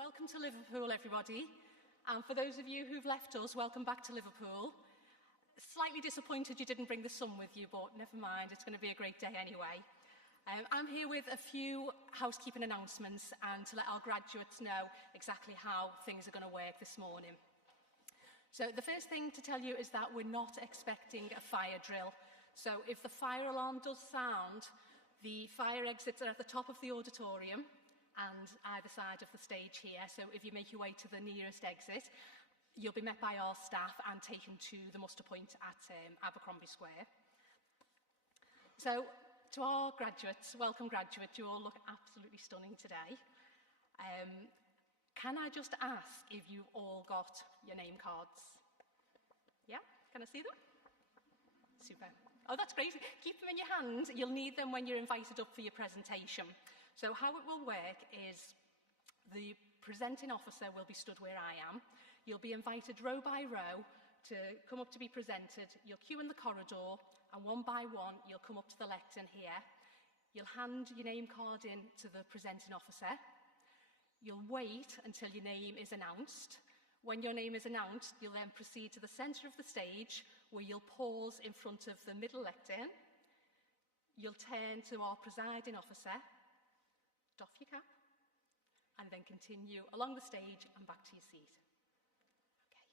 welcome to Liverpool, everybody. And for those of you who've left us, welcome back to Liverpool. Slightly disappointed you didn't bring the sun with you, but never mind, it's going to be a great day anyway. I'm here with a few housekeeping announcements and to let our graduates know exactly how things are going to work this morning. So the first thing to tell you is that we're not expecting a fire drill. So if the fire alarm does sound, the fire exits are at the top of the auditorium and either side of the stage here. So if you make your way to the nearest exit, you'll be met by our staff and taken to the muster point at Abercrombie Square. So to our graduates, welcome graduates, you all look absolutely stunning today. Can I just ask if you've all got your name cards? Yeah, can I see them? Super. Oh, that's great. Keep them in your hand. You'll need them when you're invited up for your presentation. So how it will work is the presenting officer will be stood where I am. You'll be invited row by row to come up to be presented. You'll queue in the corridor, and one by one, you'll come up to the lectern here. You'll hand your name card in to the presenting officer. You'll wait until your name is announced. When your name is announced, you'll then proceed to the centre of the stage, where you'll pause in front of the middle lectern. You'll turn to our presiding officer, doff your cap, and then continue along the stage and back to your seat. Okay.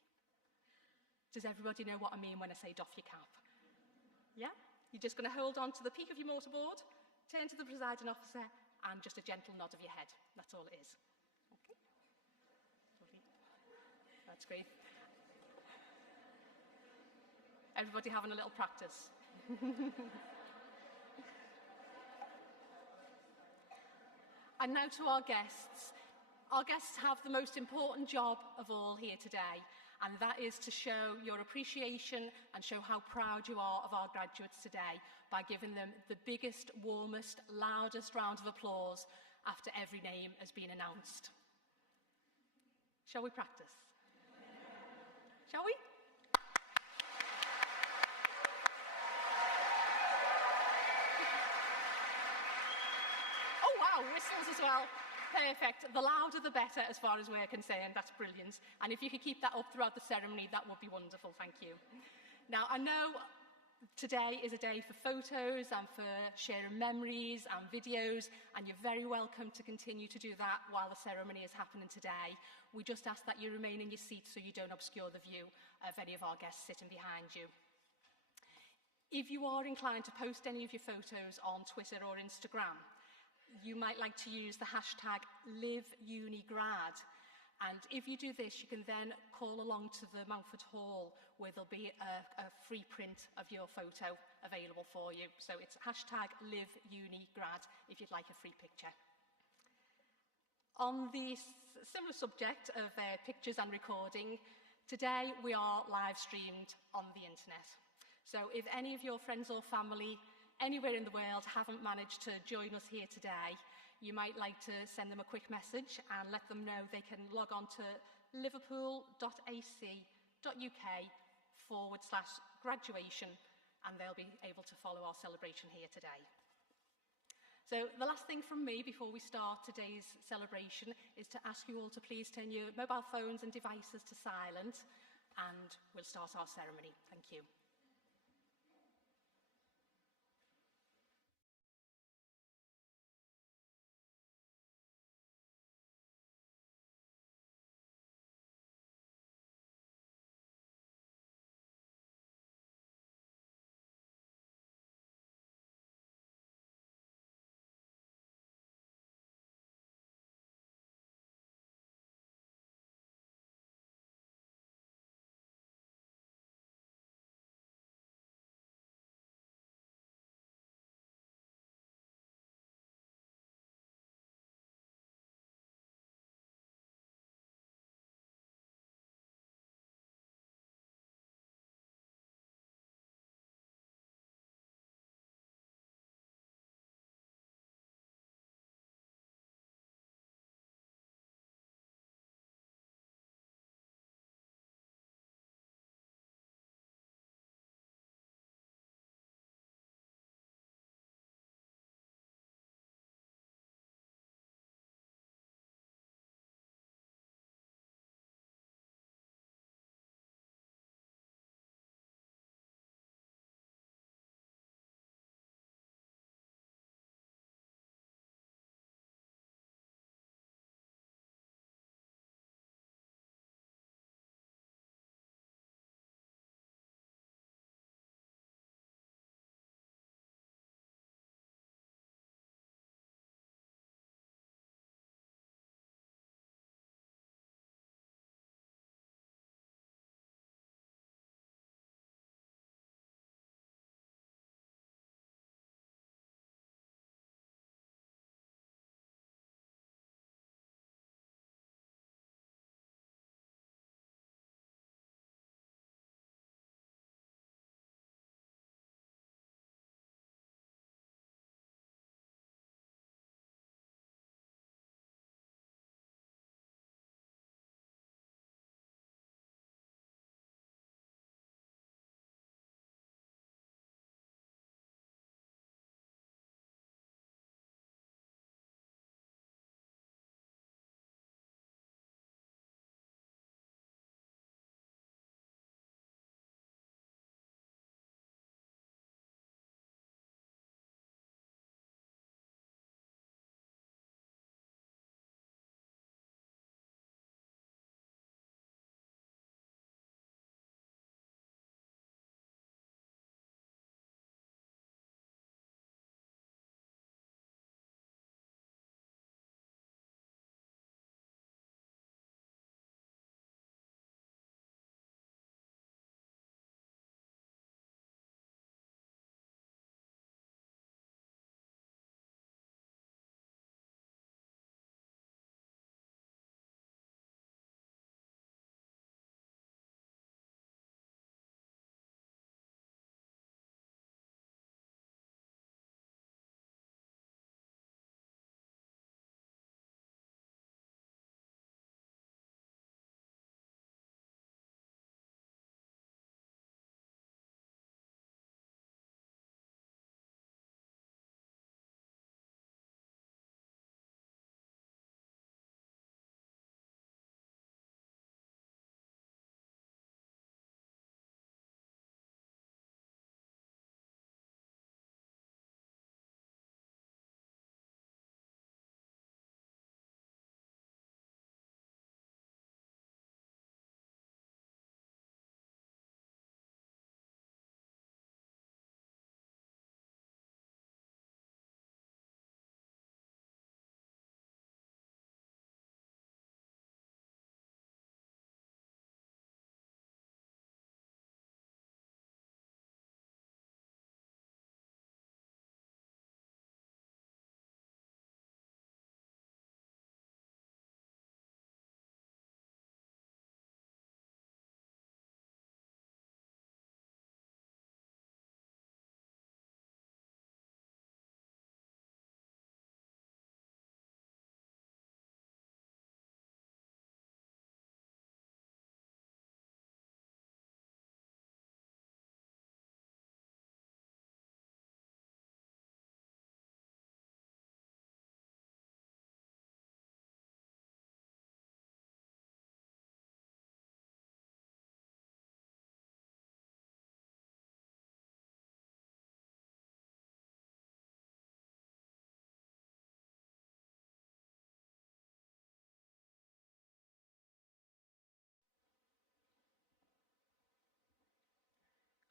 Does everybody know what I mean when I say doff your cap? Yeah? You're just going to hold on to the peak of your mortarboard, turn to the presiding officer, and just a gentle nod of your head. That's all it is. Okay? Lovely. That's great. Everybody having a little practice. And now to our guests. Our guests have the most important job of all here today, and that is to show your appreciation and show how proud you are of our graduates today by giving them the biggest, warmest, loudest round of applause after every name has been announced. Shall we practice? Shall we? Oh wow, whistles as well. Perfect. The louder the better as far as we're concerned. That's brilliant. And if you could keep that up throughout the ceremony, that would be wonderful. Thank you. Now, I know today is a day for photos and for sharing memories and videos, and you're very welcome to continue to do that while the ceremony is happening today. We just ask that you remain in your seat so you don't obscure the view of any of our guests sitting behind you. If you are inclined to post any of your photos on Twitter or Instagram, you might like to use the hashtag #LiveUniGrad. And if you do this, you can then call along to the Mountford Hall, where there'll be a free print of your photo available for you. So it's hashtag #LiveUniGrad if you'd like a free picture. On the similar subject of pictures and recording, today we are live streamed on the internet. So if any of your friends or family anywhere in the world haven't managed to join us here today, you might like to send them a quick message and let them know they can log on to liverpool.ac.uk/graduation, and they'll be able to follow our celebration here today. So the last thing from me before we start today's celebration is to ask you all to please turn your mobile phones and devices to silent, and we'll start our ceremony. Thank you.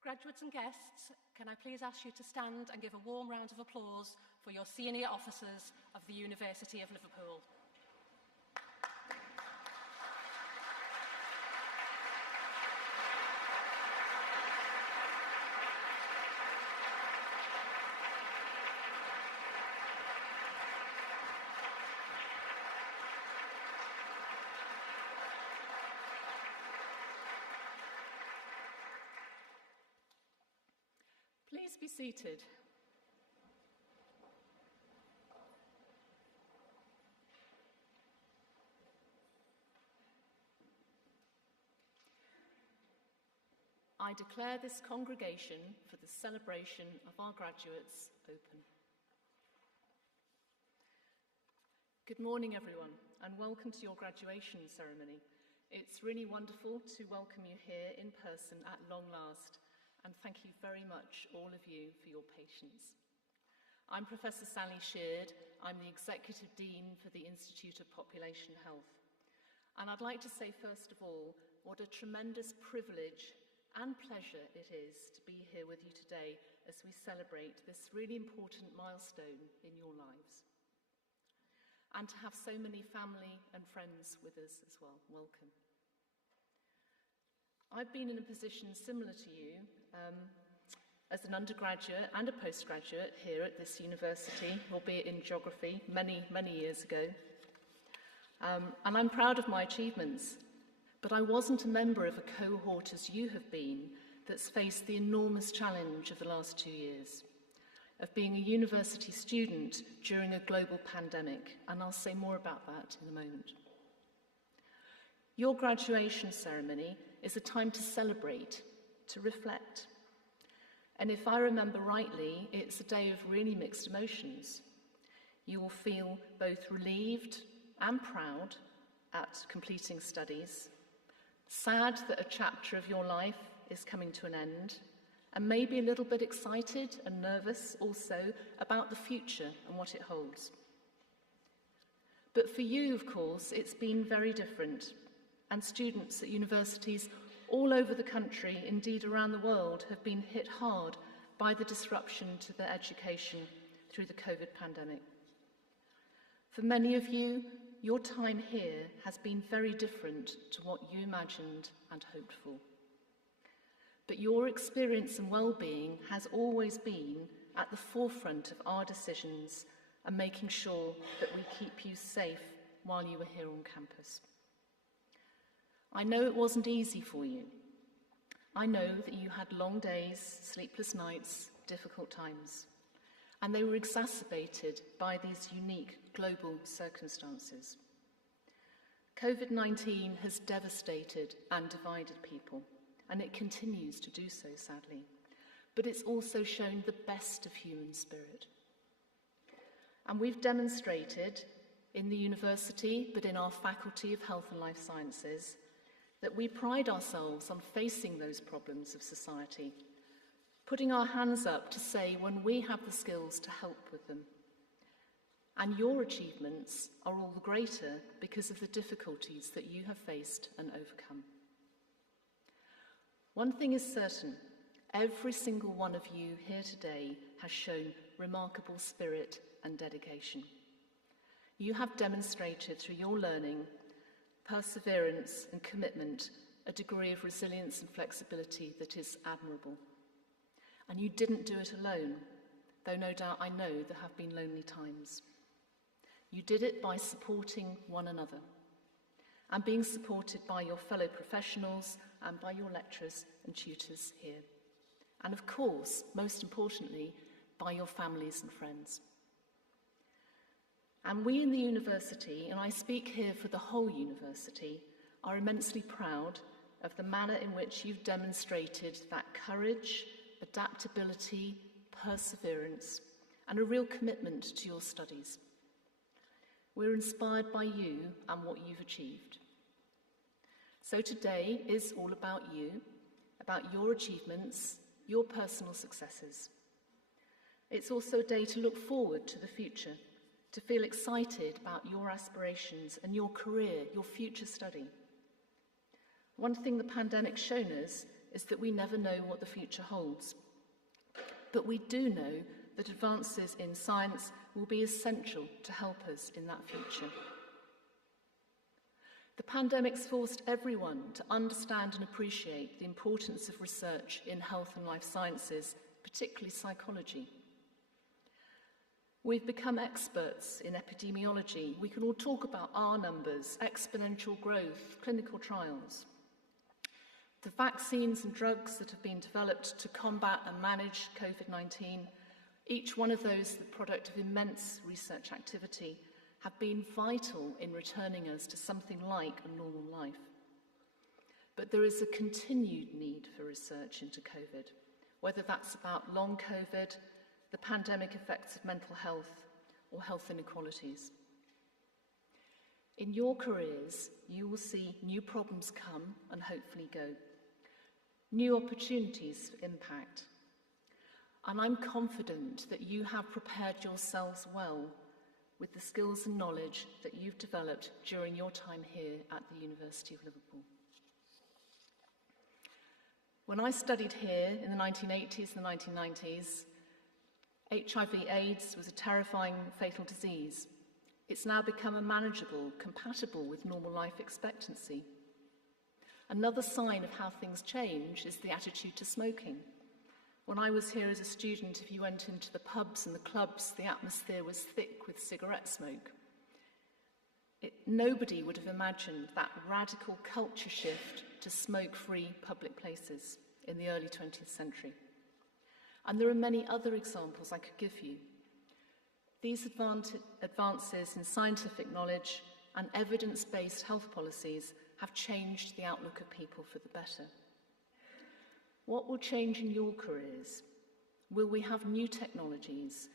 Graduates and guests, can I please ask you to stand and give a warm round of applause for your senior officers of the University of Liverpool. Please be seated. I declare this congregation for the celebration of our graduates open. Good morning, everyone, and welcome to your graduation ceremony. It's really wonderful to welcome you here in person at long last. And thank you very much, all of you, for your patience. I'm Professor Sally Sheard. I'm the Executive Dean for the Institute of Population Health. And I'd like to say, first of all, what a tremendous privilege and pleasure it is to be here with you today as we celebrate this really important milestone in your lives. And to have so many family and friends with us as well. Welcome. I've been in a position similar to you as an undergraduate and a postgraduate here at this university, albeit in geography, many, many years ago. And I'm proud of my achievements, but I wasn't a member of a cohort as you have been that's faced the enormous challenge of the last 2 years, of being a university student during a global pandemic, and I'll say more about that in a moment. Your graduation ceremony is a time to celebrate, to reflect. And if I remember rightly, it's a day of really mixed emotions. You will feel both relieved and proud at completing studies, sad that a chapter of your life is coming to an end, and maybe a little bit excited and nervous also about the future and what it holds. But for you, of course, it's been very different, and students at universities all over the country, indeed around the world, have been hit hard by the disruption to their education through the COVID pandemic. For many of you, your time here has been very different to what you imagined and hoped for. But your experience and well-being has always been at the forefront of our decisions and making sure that we keep you safe while you were here on campus. I know it wasn't easy for you. I know that you had long days, sleepless nights, difficult times, and they were exacerbated by these unique global circumstances. COVID-19 has devastated and divided people, and it continues to do so, sadly, but it's also shown the best of human spirit. And we've demonstrated in the university, but in our Faculty of Health and Life Sciences, that we pride ourselves on facing those problems of society, putting our hands up to say when we have the skills to help with them. And your achievements are all the greater because of the difficulties that you have faced and overcome. One thing is certain, every single one of you here today has shown remarkable spirit and dedication. You have demonstrated through your learning, perseverance and commitment, a degree of resilience and flexibility that is admirable. And you didn't do it alone, though no doubt I know there have been lonely times. You did it by supporting one another and being supported by your fellow professionals and by your lecturers and tutors here. And of course, most importantly, by your families and friends. And we in the university, and I speak here for the whole university, are immensely proud of the manner in which you've demonstrated that courage, adaptability, perseverance, and a real commitment to your studies. We're inspired by you and what you've achieved. So today is all about you, about your achievements, your personal successes. It's also a day to look forward to the future, to feel excited about your aspirations and your career, your future study. One thing the pandemic's shown us is that we never know what the future holds. But we do know that advances in science will be essential to help us in that future. The pandemic's forced everyone to understand and appreciate the importance of research in health and life sciences, particularly psychology. We've become experts in epidemiology. We can all talk about R numbers, exponential growth, clinical trials. The vaccines and drugs that have been developed to combat and manage COVID-19, each one of those the product of immense research activity, have been vital in returning us to something like a normal life. But there is a continued need for research into COVID, whether that's about long COVID, the pandemic effects of mental health, or health inequalities. In your careers, you will see new problems come and hopefully go, new opportunities for impact. And I'm confident that you have prepared yourselves well with the skills and knowledge that you've developed during your time here at the University of Liverpool. When I studied here in the 1980s and the 1990s, HIV/AIDS was a terrifying, fatal disease. It's now become a manageable, compatible with normal life expectancy. Another sign of how things change is the attitude to smoking. When I was here as a student, if you went into the pubs and the clubs, the atmosphere was thick with cigarette smoke. Nobody would have imagined that radical culture shift to smoke-free public places in the early 20th century. And there are many other examples I could give you. These advances in scientific knowledge and evidence-based health policies have changed the outlook of people for the better. What will change in your careers? Will we have new technologies,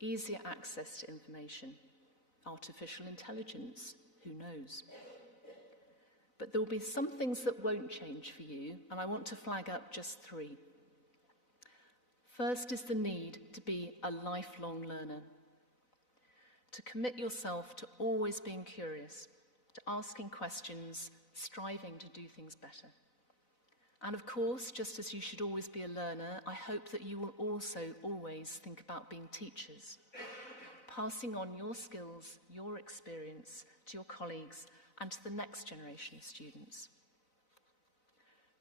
easier access to information, artificial intelligence? Who knows? But there will be some things that won't change for you, and I want to flag up just 3. First is the need to be a lifelong learner, to commit yourself to always being curious, to asking questions, striving to do things better. And of course, just as you should always be a learner, I hope that you will also always think about being teachers, passing on your skills, your experience to your colleagues and to the next generation of students.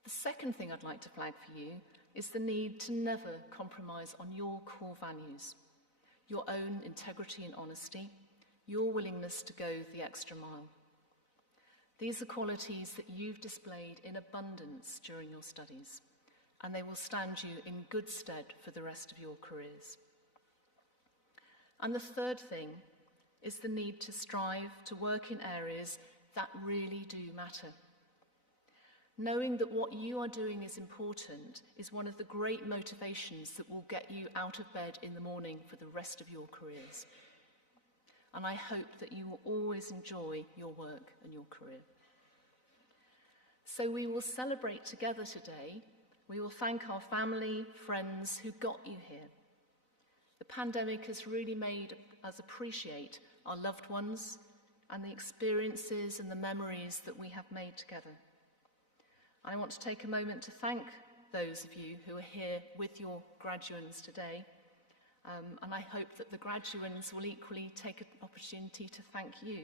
The second thing I'd like to flag for you is the need to never compromise on your core values, your own integrity and honesty, your willingness to go the extra mile. These are qualities that you've displayed in abundance during your studies, and they will stand you in good stead for the rest of your careers. And the third thing is the need to strive to work in areas that really do matter. Knowing that what you are doing is important is one of the great motivations that will get you out of bed in the morning for the rest of your careers. And I hope that you will always enjoy your work and your career. So we will celebrate together today. We will thank our family, friends who got you here. The pandemic has really made us appreciate our loved ones and the experiences and the memories that we have made together. I want to take a moment to thank those of you who are here with your graduands today. And I hope that the graduands will equally take an opportunity to thank you.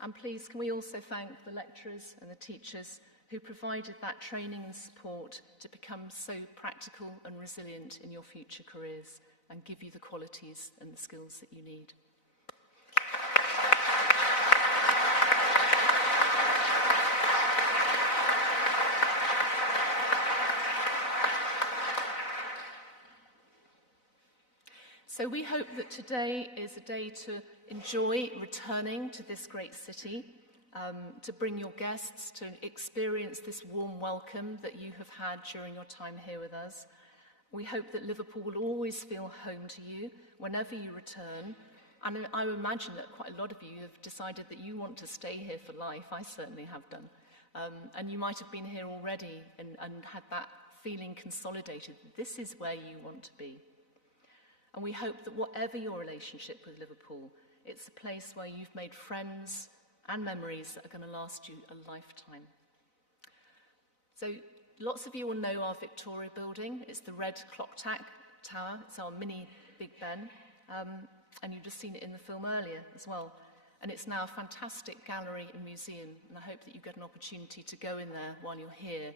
And please, can we also thank the lecturers and the teachers who provided that training and support to become so practical and resilient in your future careers and give you the qualities and the skills that you need. So we hope that today is a day to enjoy returning to this great city, to bring your guests to experience this warm welcome that you have had during your time here with us. We hope that Liverpool will always feel home to you whenever you return. And I imagine that quite a lot of you have decided that you want to stay here for life. I certainly have done. And you might have been here already and had that feeling consolidated. This is where you want to be. And we hope that whatever your relationship with Liverpool, it's a place where you've made friends and memories that are going to last you a lifetime. So Lots of you will know our Victoria building. It's the red clock tower. It's our mini Big Ben. And you've just seen it in the film earlier as well. And it's now a fantastic gallery and museum. And I hope that you get an opportunity to go in there while you're here.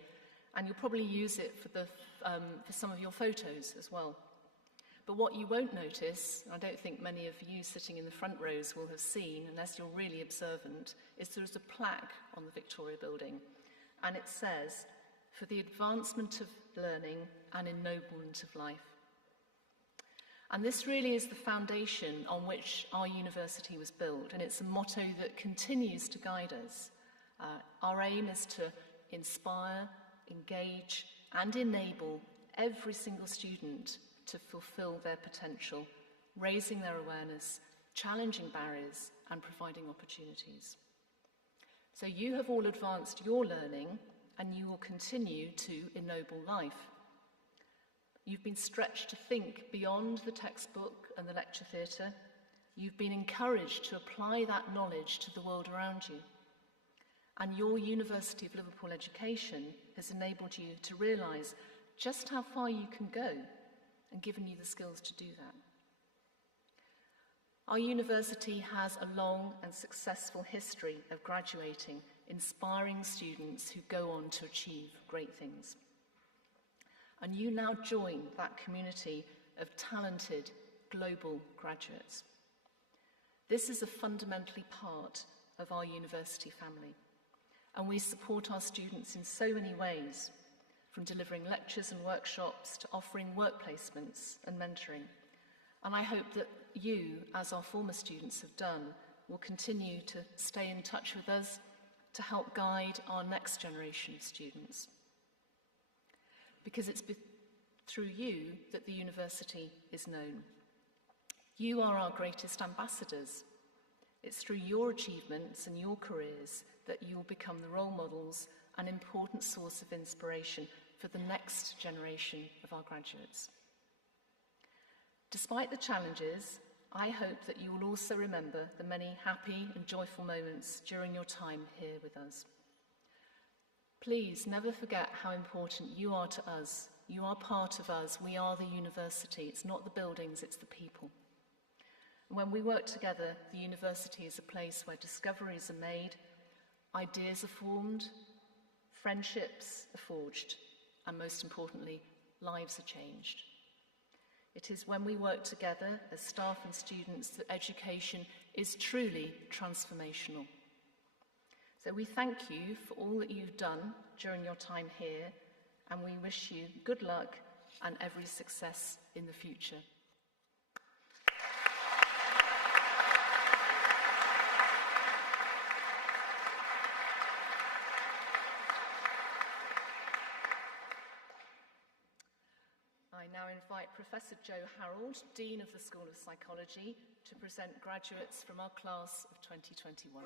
And you'll probably use it for some of your photos as well. But what you won't notice, I don't think many of you sitting in the front rows will have seen, unless you're really observant, is there's a plaque on the Victoria building. And it says, "For the advancement of learning and ennoblement of life." And this really is the foundation on which our university was built, and it's a motto that continues to guide us. Our aim is to inspire, engage, and enable every single student to fulfill their potential, raising their awareness, challenging barriers, and providing opportunities. So you have all advanced your learning, and you will continue to ennoble life. You've been stretched to think beyond the textbook and the lecture theatre. You've been encouraged to apply that knowledge to the world around you. And your University of Liverpool education has enabled you to realise just how far you can go and given you the skills to do that. Our university has a long and successful history of graduating, inspiring students who go on to achieve great things. And you now join that community of talented global graduates. This is a fundamentally part of our university family, and we support our students in so many ways, from delivering lectures and workshops to offering work placements and mentoring. And I hope that you, as our former students have done, will continue to stay in touch with us to help guide our next generation of students. Because it's through you that the university is known. You are our greatest ambassadors. It's through your achievements and your careers that you will become the role models, an important source of inspiration for the next generation of our graduates. Despite the challenges, I hope that you will also remember the many happy and joyful moments during your time here with us. Please never forget how important you are to us. You are part of us. We are the university. It's not the buildings, it's the people. And when we work together, the university is a place where discoveries are made, ideas are formed, friendships are forged, and most importantly, lives are changed. It is when we work together as staff and students that education is truly transformational. So we thank you for all that you've done during your time here, and we wish you good luck and every success in the future. I now invite Professor Jo Harold, Dean of the School of Psychology, to present graduates from our class of 2021.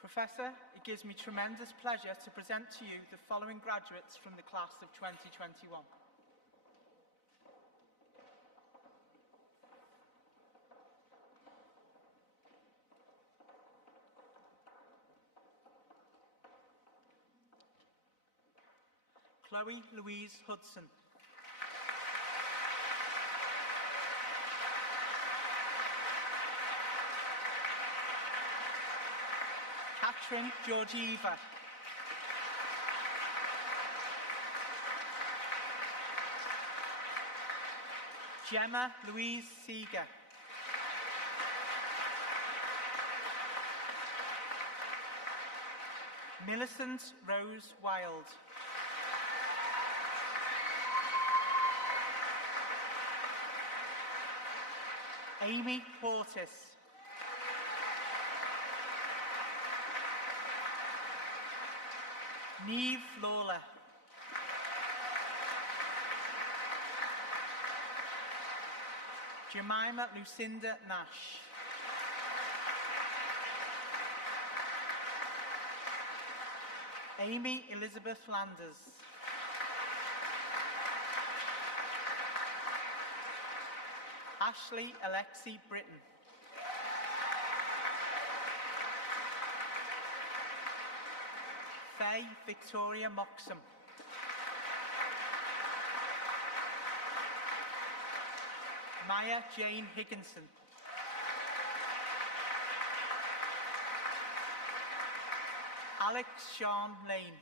Professor, it gives me tremendous pleasure to present to you the following graduates from the class of 2021. Chloe Louise Hudson. Catherine Georgieva. Gemma Louise Seeger. Millicent Rose Wild. Amy Portis. Neve Lawler. Jemima Lucinda Nash. Amy Elizabeth Landers. Ashley Alexi Britton. Faye Victoria Moxham. Maya Jane Higginson. Alex Sean Lane.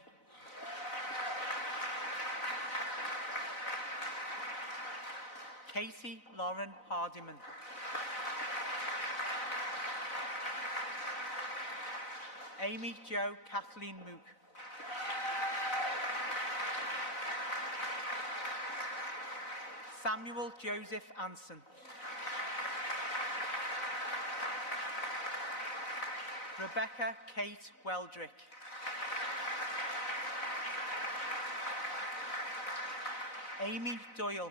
Katie Lauren Hardiman. Amy Jo Kathleen Mook. Samuel Joseph Anson. Rebecca Kate Weldrick. Amy Doyle.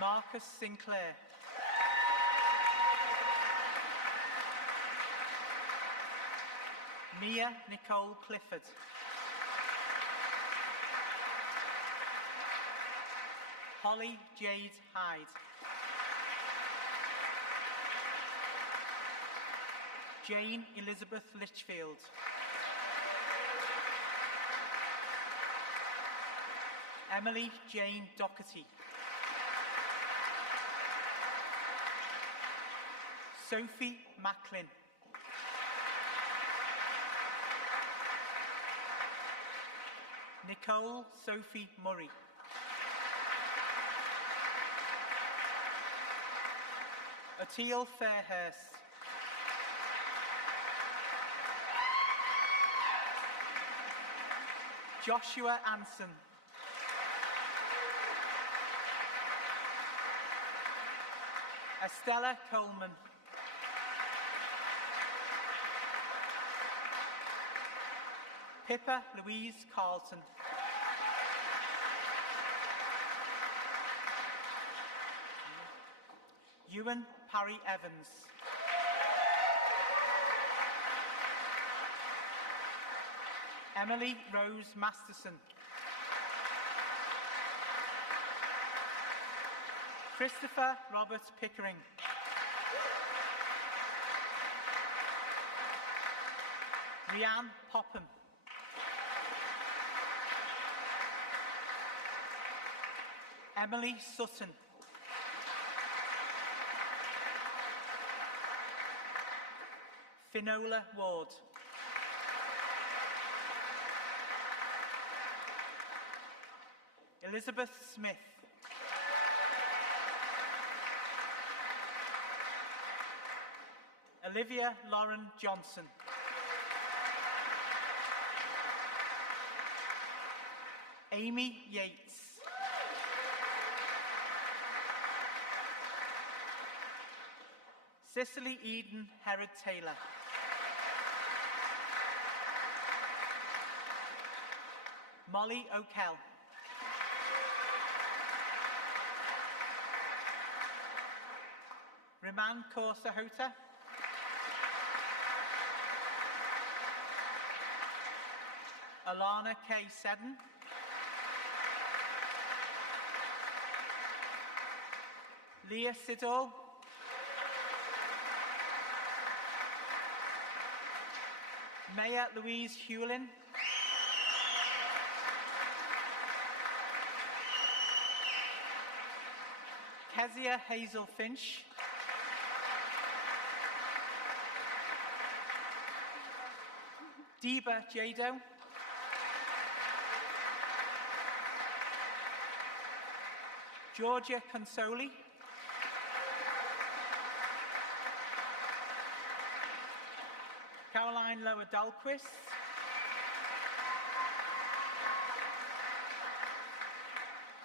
Marcus Sinclair. Mia Nicole Clifford. Holly Jade Hyde. Jane Elizabeth Litchfield. Emily Jane Doherty. Sophie Macklin. Nicole Sophie Murray. Atil Fairhurst. Joshua Anson. Estella Coleman. Pippa Louise Carlton. Ewan Parry Evans. Emily Rose Masterson. Christopher Robert Pickering. Leanne Popham. Emily Sutton. Finola Ward. Elizabeth Smith. Olivia Lauren Johnson. Amy Yates. Cicely Eden Herod Taylor. Molly O'Kell. Riman Kaur Sahota. Alana K. Seddon. Leah Siddall. Maya Louise Hewlin. Kezia Hazel Finch. Deba Jado. Georgia Consoli. Caroline Lower Dahlquist.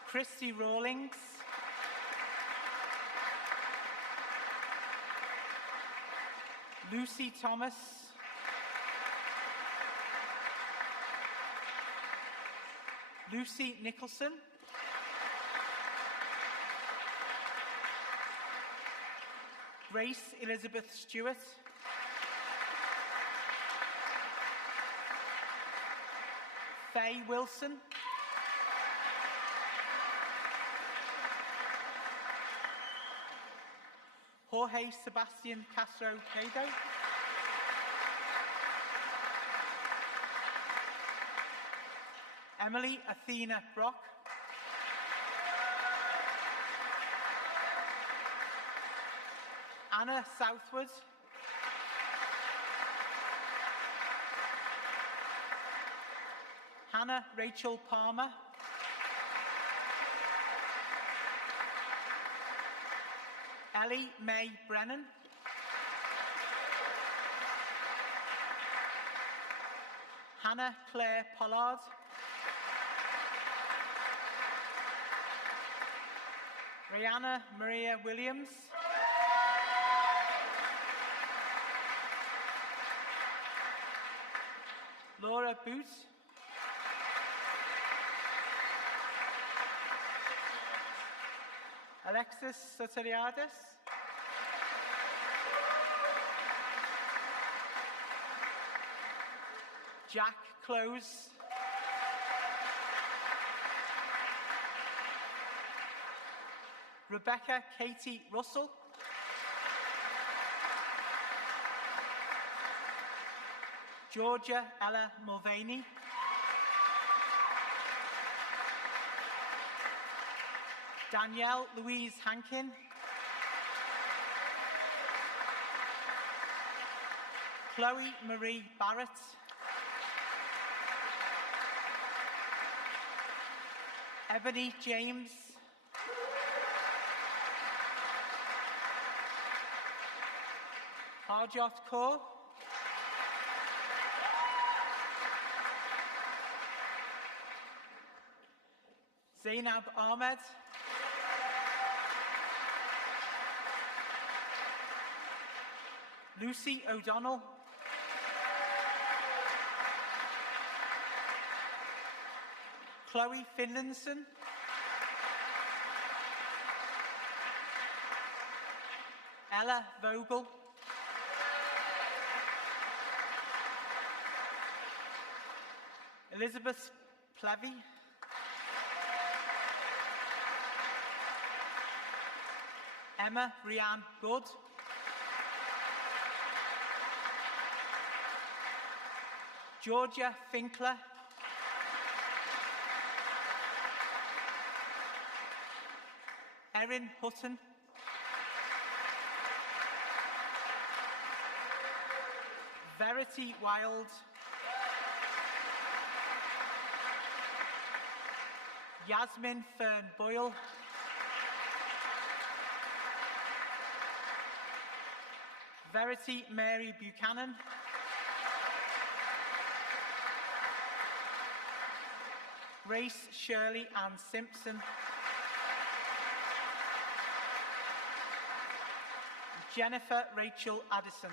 Christy Rawlings. Lucy Thomas. Lucy Nicholson. Grace Elizabeth Stewart. Faye Wilson. Jorge Sebastian Castro Cado. Emily Athena Brock. Anna Southwood. Hannah Rachel Palmer. Ellie May Brennan. Hannah Claire Pollard. Rihanna Maria Williams. Laura Boot. Alexis Soteriadis. Jack Close. Rebecca Katie Russell. Georgia Ella Mulvaney. Danielle Louise Hankin. Chloe Marie Barrett. Ebony James. Harjot Kaur. Zainab Ahmed. Lucy O'Donnell. Chloe Finlinson. Ella Vogel. Elizabeth Plevy. Emma Rianne Good. Georgia Finkler. Erin Hutton. Verity Wild. Yasmin Fern Boyle. Verity Mary Buchanan. Grace Shirley Ann Simpson. Jennifer Rachel Addison.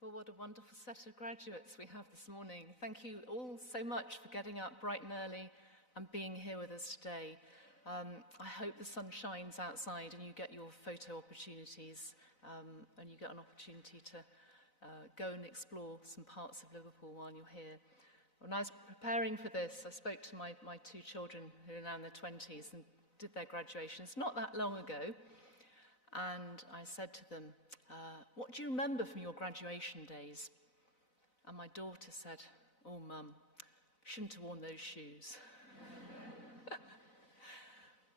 Well, what a wonderful set of graduates we have this morning. Thank you all so much for getting up bright and early and being here with us today. I hope the sun shines outside and you get your photo opportunities and you get an opportunity to go and explore some parts of Liverpool while you're here. When I was preparing for this, I spoke to my two children who are now in their 20s and did their graduations not that long ago. And I said to them, what do you remember from your graduation days? And my daughter said, oh, Mum, shouldn't have worn those shoes.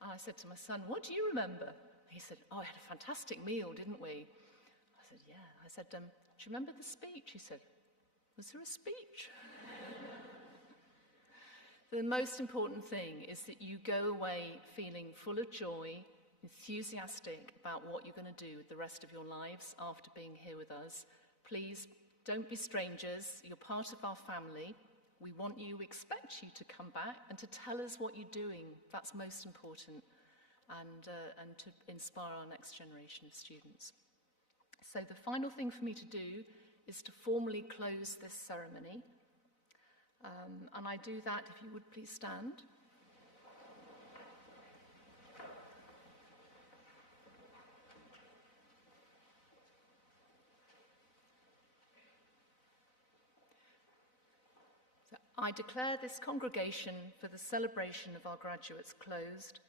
And I said to my son, what do you remember? He said, oh, I had a fantastic meal, didn't we? I said, yeah. I said, do you remember the speech? He said, was there a speech? The most important thing is that you go away feeling full of joy, enthusiastic about what you're going to do with the rest of your lives after being here with us. Please don't be strangers. You're part of our family. We want you, we expect you to come back and to tell us what you're doing. That's most important, and to inspire our next generation of students. So the final thing for me to do is to formally close this ceremony. And I do that, if you would please stand. I declare this congregation for the celebration of our graduates closed.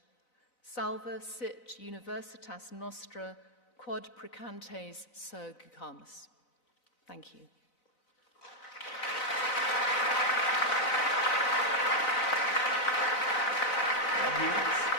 Salve sit universitas nostra quod precantes surgicamus. Thank you. Graduates,